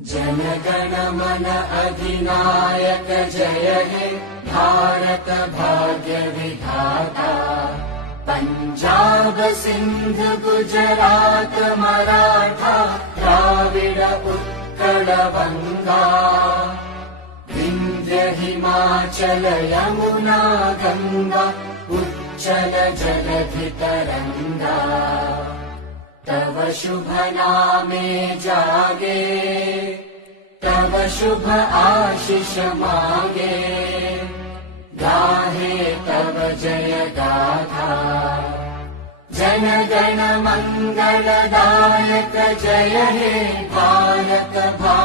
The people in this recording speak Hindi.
जनगण मन अधिनायक जय हे भारत भाग्य विधाता। पंजाब सिंध गुजरात मराठा द्राविड उत्कल बंगा। विंध्य हिमाचल यमुना गंगा उच्चल जलधि तरंगा। तव शुभ नामे जागे तव शुभ आशीष मागे। गाहे तव जय गाथा जन गण मंगलदायक जय हे भारत भाग्य